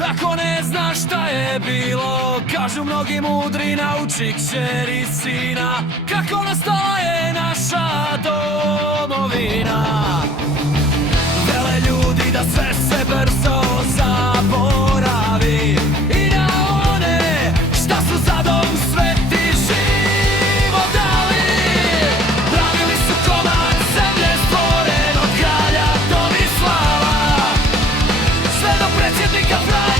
Ako ne znaš šta je bilo, kažu mnogi mudri, nauči kćeri sina kako nastala je naša domovina. Vele ljudi da sve se brzo zaboravi i na one šta su za dom sveti život dali. Pravili su komad zemlje stvoren od kralja Tomislava sve do predsjednika Franje.